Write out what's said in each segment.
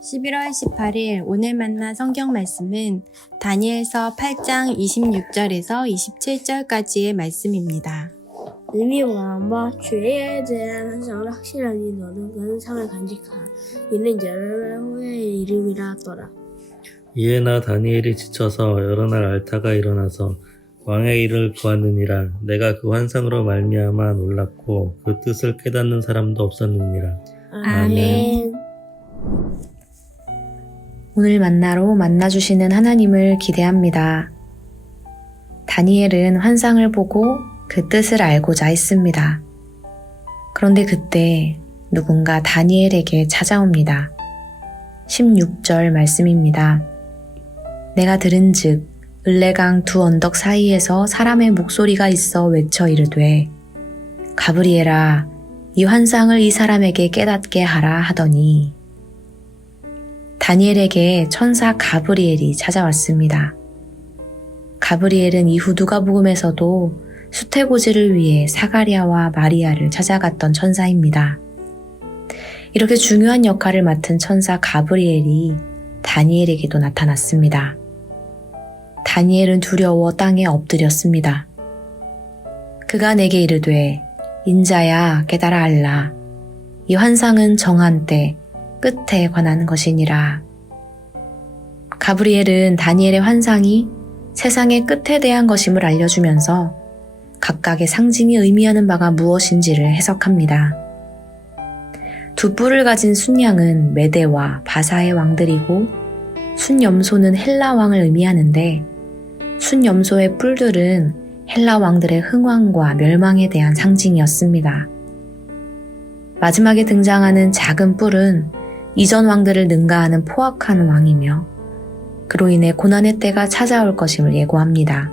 11월 18일 오늘 만난 성경 말씀은 다니엘서 8장 26절에서 27절까지의 말씀입니다. 능히 원한과 죄에 대한 환상을 확실하니 너는 그 환상을 간직하라. 이는 여러의 이름이라 하더라. 이에 나 다니엘이 지쳐서 여러 날 앓다가 일어나서 왕의 일을 구하느니라. 내가 그 환상으로 말미암아 놀랐고 그 뜻을 깨닫는 사람도 없었느니라. 아멘. 오늘 만나로 만나주시는 하나님을 기대합니다. 다니엘은 환상을 보고 그 뜻을 알고자 했습니다. 그런데 그때 누군가 다니엘에게 찾아옵니다. 16절 말씀입니다. 내가 들은즉 을레강 두 언덕 사이에서 사람의 목소리가 있어 외쳐 이르되 가브리엘아 이 환상을 이 사람에게 깨닫게 하라 하더니 다니엘에게 천사 가브리엘이 찾아왔습니다. 가브리엘은 이후 누가복음에서도 수태고지를 위해 사가랴와 마리아를 찾아갔던 천사입니다. 이렇게 중요한 역할을 맡은 천사 가브리엘이 다니엘에게도 나타났습니다. 다니엘은 두려워 땅에 엎드렸습니다. 그가 내게 이르되 인자야 깨달아 알라. 이 환상은 정한 때 끝에 관한 것이니라. 가브리엘은 다니엘의 환상이 세상의 끝에 대한 것임을 알려주면서 각각의 상징이 의미하는 바가 무엇인지를 해석합니다. 두 뿔을 가진 순양은 메대와 바사의 왕들이고 순염소는 헬라 왕을 의미하는데 순염소의 뿔들은 헬라 왕들의 흥왕과 멸망에 대한 상징이었습니다. 마지막에 등장하는 작은 뿔은 이전 왕들을 능가하는 포악한 왕이며 그로 인해 고난의 때가 찾아올 것임을 예고합니다.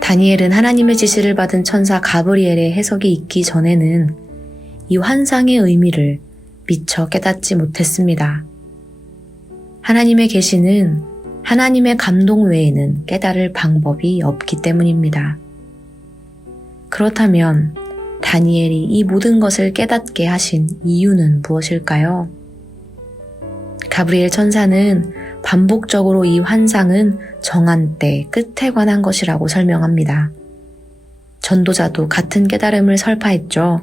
다니엘은 하나님의 지시를 받은 천사 가브리엘의 해석이 있기 전에는 이 환상의 의미를 미처 깨닫지 못했습니다. 하나님의 계시는 하나님의 감동 외에는 깨달을 방법이 없기 때문입니다. 그렇다면 다니엘이 이 모든 것을 깨닫게 하신 이유는 무엇일까요? 가브리엘 천사는 반복적으로 이 환상은 정한 때 끝에 관한 것이라고 설명합니다. 전도자도 같은 깨달음을 설파했죠.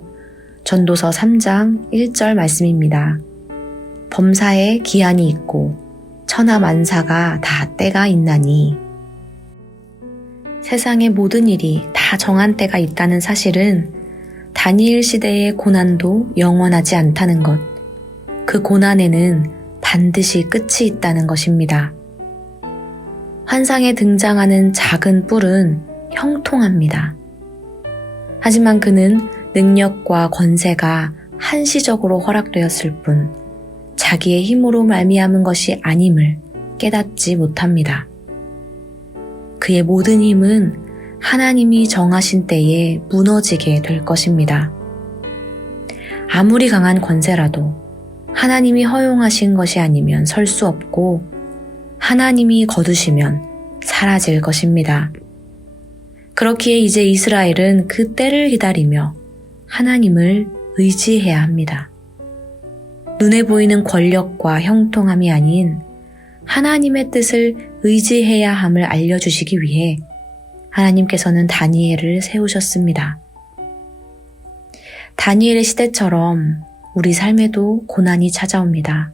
전도서 3장 1절 말씀입니다. 범사에 기한이 있고 천하 만사가 다 때가 있나니. 세상의 모든 일이 다 정한 때가 있다는 사실은 다니엘 시대의 고난도 영원하지 않다는 것, 그 고난에는 반드시 끝이 있다는 것입니다. 환상에 등장하는 작은 뿔은 형통합니다. 하지만 그는 능력과 권세가 한시적으로 허락되었을 뿐 자기의 힘으로 말미암은 것이 아님을 깨닫지 못합니다. 그의 모든 힘은 하나님이 정하신 때에 무너지게 될 것입니다. 아무리 강한 권세라도 하나님이 허용하신 것이 아니면 설 수 없고 하나님이 거두시면 사라질 것입니다. 그렇기에 이제 이스라엘은 그 때를 기다리며 하나님을 의지해야 합니다. 눈에 보이는 권력과 형통함이 아닌 하나님의 뜻을 의지해야 함을 알려주시기 위해 하나님께서는 다니엘을 세우셨습니다. 다니엘의 시대처럼 우리 삶에도 고난이 찾아옵니다.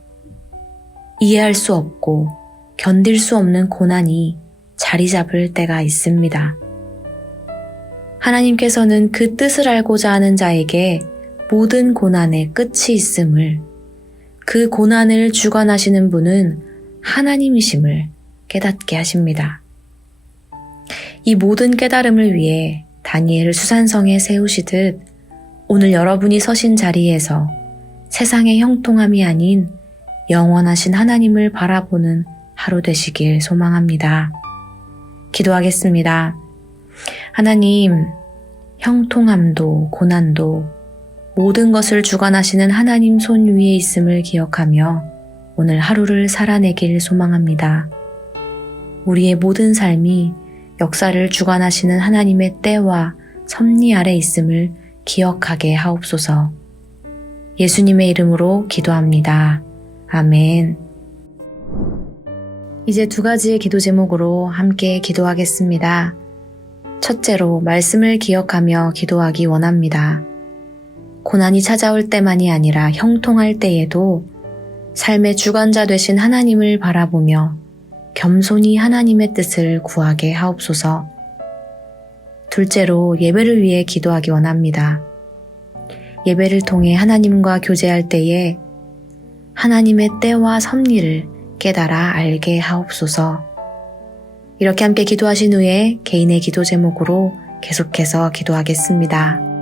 이해할 수 없고 견딜 수 없는 고난이 자리 잡을 때가 있습니다. 하나님께서는 그 뜻을 알고자 하는 자에게 모든 고난의 끝이 있음을, 그 고난을 주관하시는 분은 하나님이심을 깨닫게 하십니다. 이 모든 깨달음을 위해 다니엘을 수산성에 세우시듯 오늘 여러분이 서신 자리에서 세상의 형통함이 아닌 영원하신 하나님을 바라보는 하루 되시길 소망합니다. 기도하겠습니다. 하나님, 형통함도 고난도 모든 것을 주관하시는 하나님 손 위에 있음을 기억하며 오늘 하루를 살아내길 소망합니다. 우리의 모든 삶이 역사를 주관하시는 하나님의 때와 섭리 아래 있음을 기억하게 하옵소서. 예수님의 이름으로 기도합니다. 아멘. 이제 두 가지의 기도 제목으로 함께 기도하겠습니다. 첫째로 말씀을 기억하며 기도하기 원합니다. 고난이 찾아올 때만이 아니라 형통할 때에도 삶의 주관자 되신 하나님을 바라보며 겸손히 하나님의 뜻을 구하게 하옵소서. 둘째로 예배를 위해 기도하기 원합니다. 예배를 통해 하나님과 교제할 때에 하나님의 때와 섭리를 깨달아 알게 하옵소서. 이렇게 함께 기도하신 후에 개인의 기도 제목으로 계속해서 기도하겠습니다.